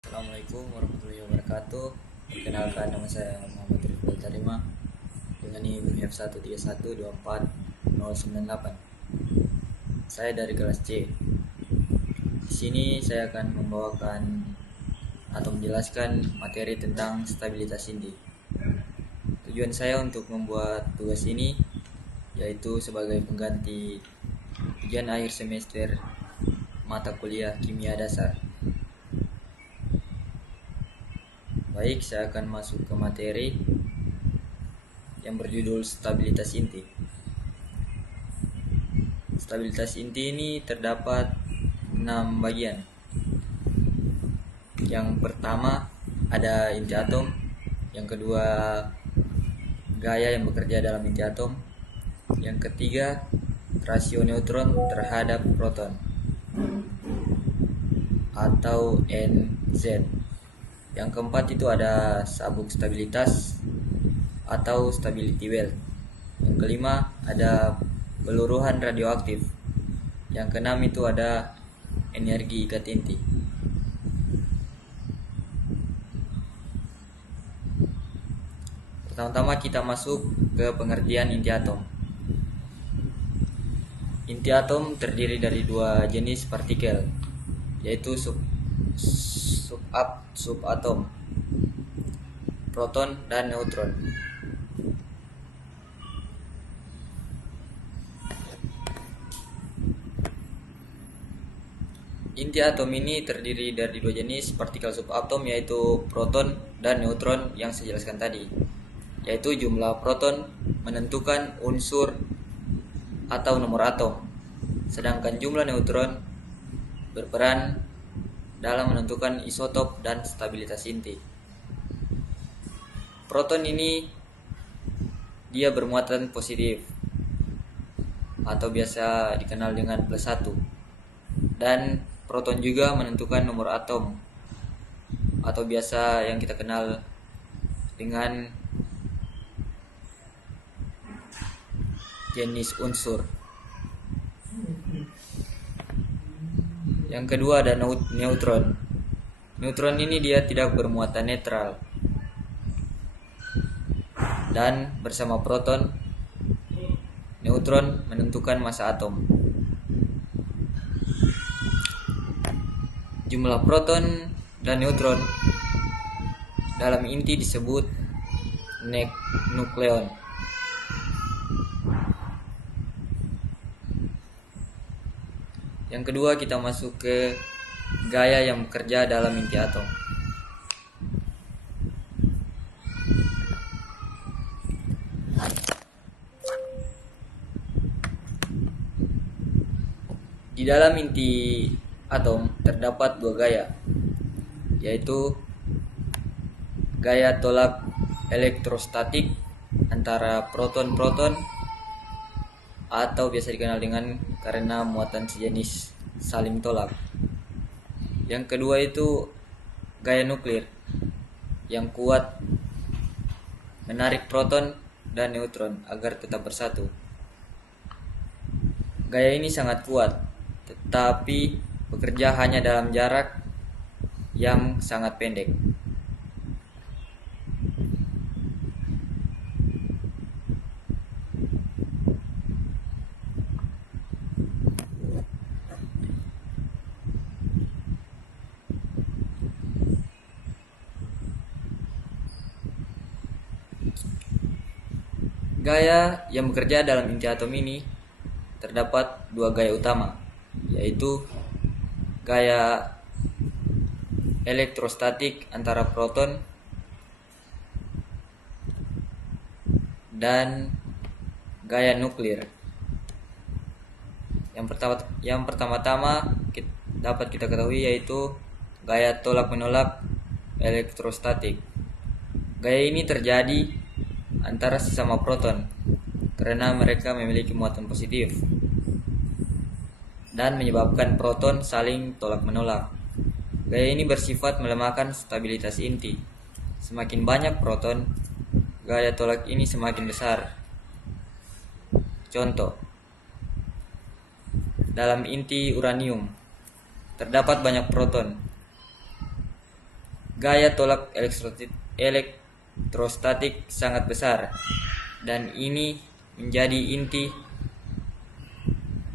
Assalamualaikum warahmatullahi wabarakatuh. Perkenalkan, nama saya Muhammad Rifai Tarima dengan NIM F131249098. Saya dari kelas C. Di sini saya akan membawakan atau menjelaskan materi tentang stabilitas inti. Tujuan saya untuk membuat tugas ini yaitu sebagai pengganti ujian akhir semester mata kuliah kimia dasar. Baik, saya akan masuk ke materi yang berjudul stabilitas inti. Stabilitas inti ini terdapat 6 bagian. Yang pertama ada inti atom, yang kedua gaya yang bekerja dalam inti atom, yang ketiga rasio neutron terhadap proton atau NZ. Yang keempat itu ada sabuk stabilitas atau stability well. Yang kelima ada peluruhan radioaktif. Yang keenam itu ada energi ikat inti. Pertama-tama kita masuk ke pengertian inti atom. Inti atom terdiri dari dua jenis partikel, yaitu subatom, proton dan neutron. Inti atom ini terdiri dari dua jenis partikel subatom, yaitu proton dan neutron yang saya jelaskan tadi, yaitu jumlah proton menentukan unsur atau nomor atom, sedangkan jumlah neutron berperan dalam menentukan isotop dan stabilitas inti. Proton ini dia bermuatan positif atau biasa dikenal dengan +1, dan proton juga menentukan nomor atom atau biasa yang kita kenal dengan jenis unsur. Yang kedua ada neutron. Neutron ini dia tidak bermuatan netral, dan bersama proton, neutron menentukan massa atom. Jumlah proton dan neutron dalam inti disebut nukleon. Yang kedua kita masuk ke gaya yang bekerja dalam inti atom. Di dalam inti atom terdapat dua gaya, yaitu gaya tolak elektrostatik antara proton-proton atau biasa dikenal dengan karena muatan sejenis saling tolak. Yang kedua itu gaya nuklir yang kuat menarik proton dan neutron agar tetap bersatu. Gaya ini sangat kuat, tetapi bekerja hanya dalam jarak yang sangat pendek. Gaya yang bekerja dalam inti atom ini terdapat dua gaya utama, yaitu gaya elektrostatik antara proton dan gaya nuklir. Yang pertama-tama dapat kita ketahui yaitu gaya tolak menolak elektrostatik. Gaya ini terjadi antara sesama proton karena mereka memiliki muatan positif dan menyebabkan proton saling tolak menolak. Gaya ini bersifat melemahkan stabilitas inti. Semakin banyak proton, gaya tolak ini semakin besar. Contoh, dalam inti uranium terdapat banyak proton, Gaya tolak elektrostatik sangat besar, dan ini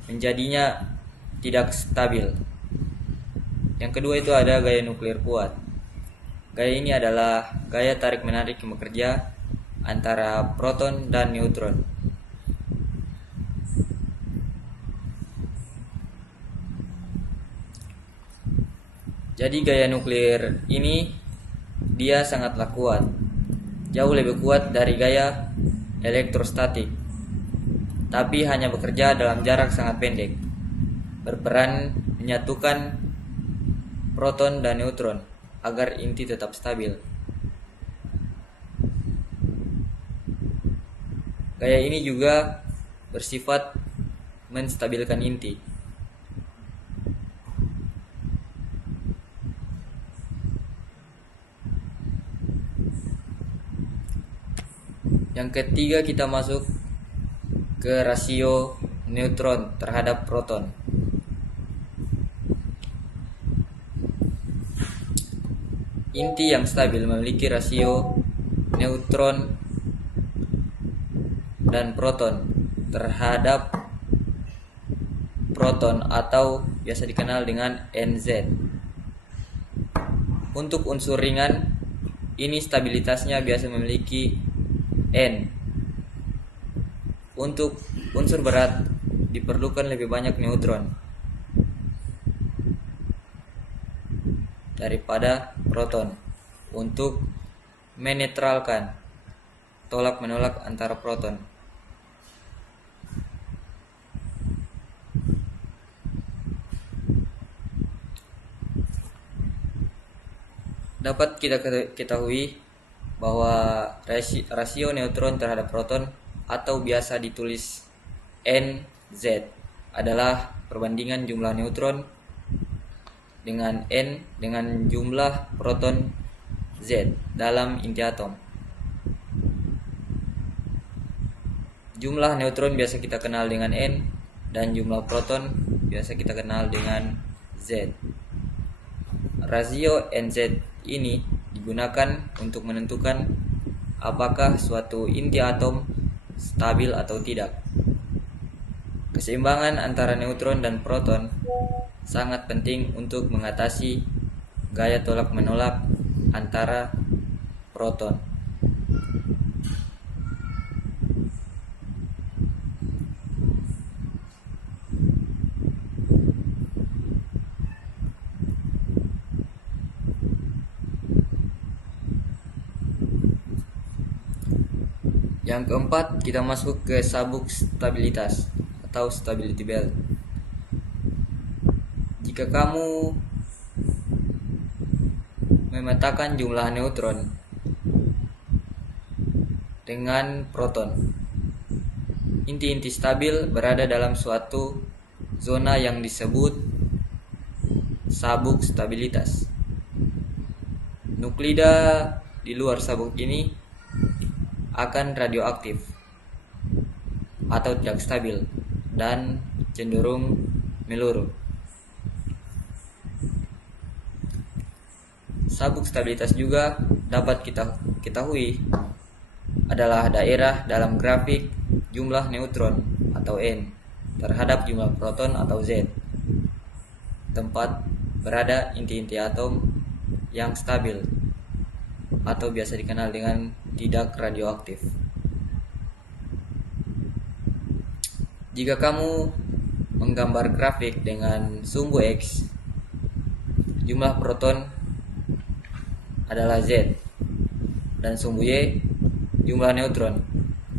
menjadinya tidak stabil. Yang kedua itu ada gaya nuklir kuat. Gaya ini adalah gaya tarik-menarik yang bekerja antara proton dan neutron. Jadi gaya nuklir ini dia sangatlah kuat, jauh lebih kuat dari gaya elektrostatik, tapi hanya bekerja dalam jarak sangat pendek, berperan menyatukan proton dan neutron agar inti tetap stabil. Gaya ini juga bersifat menstabilkan inti. Yang ketiga kita masuk ke rasio neutron terhadap proton. Inti yang stabil memiliki rasio neutron dan proton terhadap proton atau biasa dikenal dengan NZ. Untuk unsur ringan, ini stabilitasnya biasa memiliki N. Untuk unsur berat diperlukan lebih banyak neutron daripada proton untuk menetralkan tolak-menolak antara proton. Dapat kita ketahui bahwa rasio neutron terhadap proton atau biasa ditulis NZ adalah perbandingan jumlah neutron dengan N dengan jumlah proton Z dalam inti atom. Jumlah neutron biasa kita kenal dengan N dan jumlah proton biasa kita kenal dengan Z. Rasio NZ ini digunakan untuk menentukan apakah suatu inti atom stabil atau tidak. Keseimbangan antara neutron dan proton sangat penting untuk mengatasi gaya tolak-menolak antara proton. Yang keempat, kita masuk ke sabuk stabilitas atau stability belt. Jika kamu memetakan jumlah neutron dengan proton, inti-inti stabil berada dalam suatu zona yang disebut sabuk stabilitas. Nuklida di luar sabuk ini akan radioaktif atau tidak stabil dan cenderung meluru. Sabuk stabilitas juga dapat kita ketahui adalah daerah dalam grafik jumlah neutron atau N terhadap jumlah proton atau Z, tempat berada inti-inti atom yang stabil atau biasa dikenal dengan tidak radioaktif. Jika kamu menggambar grafik dengan sumbu X, jumlah proton adalah Z dan sumbu Y, jumlah neutron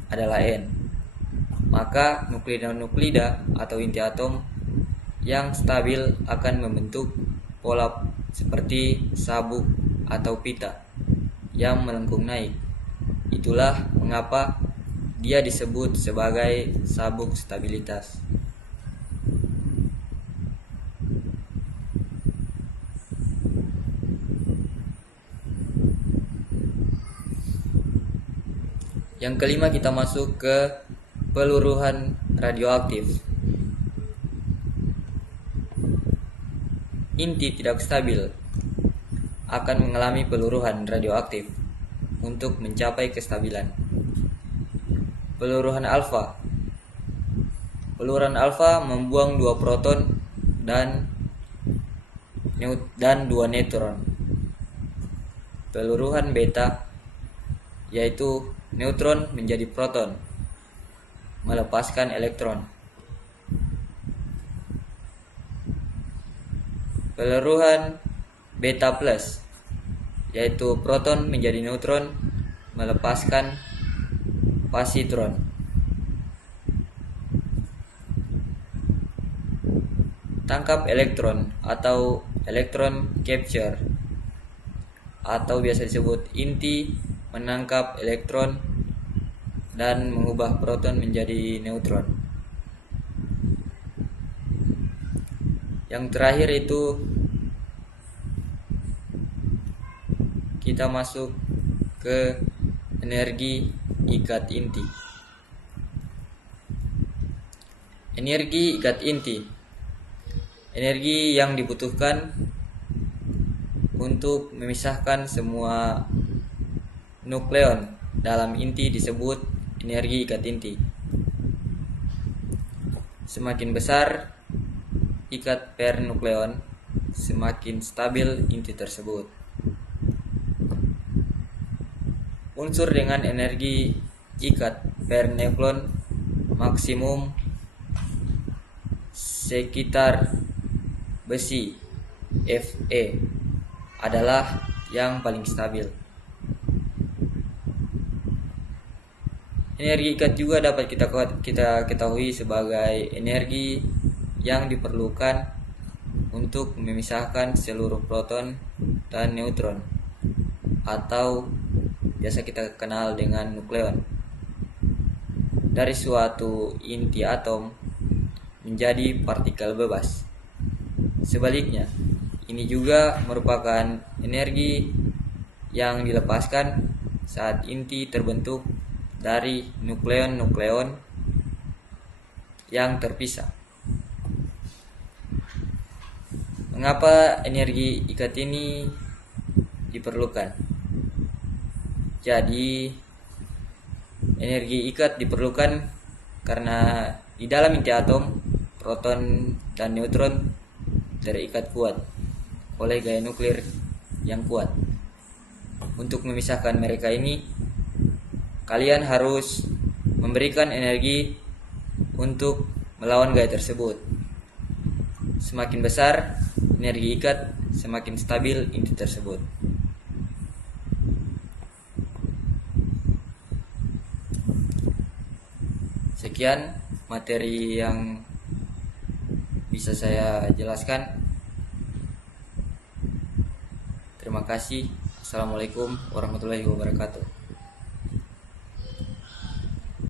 adalah N. Maka nuklida atau inti atom yang stabil akan membentuk pola seperti sabuk atau pita yang melengkung naik. Itulah mengapa dia disebut sebagai sabuk stabilitas. Yang kelima, kita masuk ke peluruhan radioaktif. Inti tidak stabil akan mengalami peluruhan radioaktif untuk mencapai kestabilan. Peluruhan alfa. Peluruhan alfa membuang 2 proton dan 2 neutron. Peluruhan beta, yaitu neutron menjadi proton, melepaskan elektron. Peluruhan beta plus, yaitu proton menjadi neutron, melepaskan positron. Tangkap elektron atau electron capture, atau biasa disebut inti menangkap elektron dan mengubah proton menjadi neutron. Yang terakhir itu kita masuk ke energi ikat inti. Energi ikat inti, energi yang dibutuhkan untuk memisahkan semua nukleon dalam inti disebut energi ikat inti. Semakin besar ikat per nukleon, semakin stabil inti tersebut. Unsur dengan energi ikat per nukleon maksimum sekitar besi Fe adalah yang paling stabil. Energi ikat juga dapat kita ketahui sebagai energi yang diperlukan untuk memisahkan seluruh proton dan neutron, atau biasa kita kenal dengan nukleon, dari suatu inti atom menjadi partikel bebas. Sebaliknya, ini juga merupakan energi yang dilepaskan saat inti terbentuk dari nukleon-nukleon yang terpisah. Mengapa energi ikat ini diperlukan? Jadi, energi ikat diperlukan karena di dalam inti atom, proton dan neutron terikat kuat oleh gaya nuklir yang kuat. Untuk memisahkan mereka ini, kalian harus memberikan energi untuk melawan gaya tersebut. Semakin besar energi ikat, semakin stabil inti tersebut. Sekian materi yang bisa saya jelaskan. Terima kasih. Assalamualaikum warahmatullahi wabarakatuh.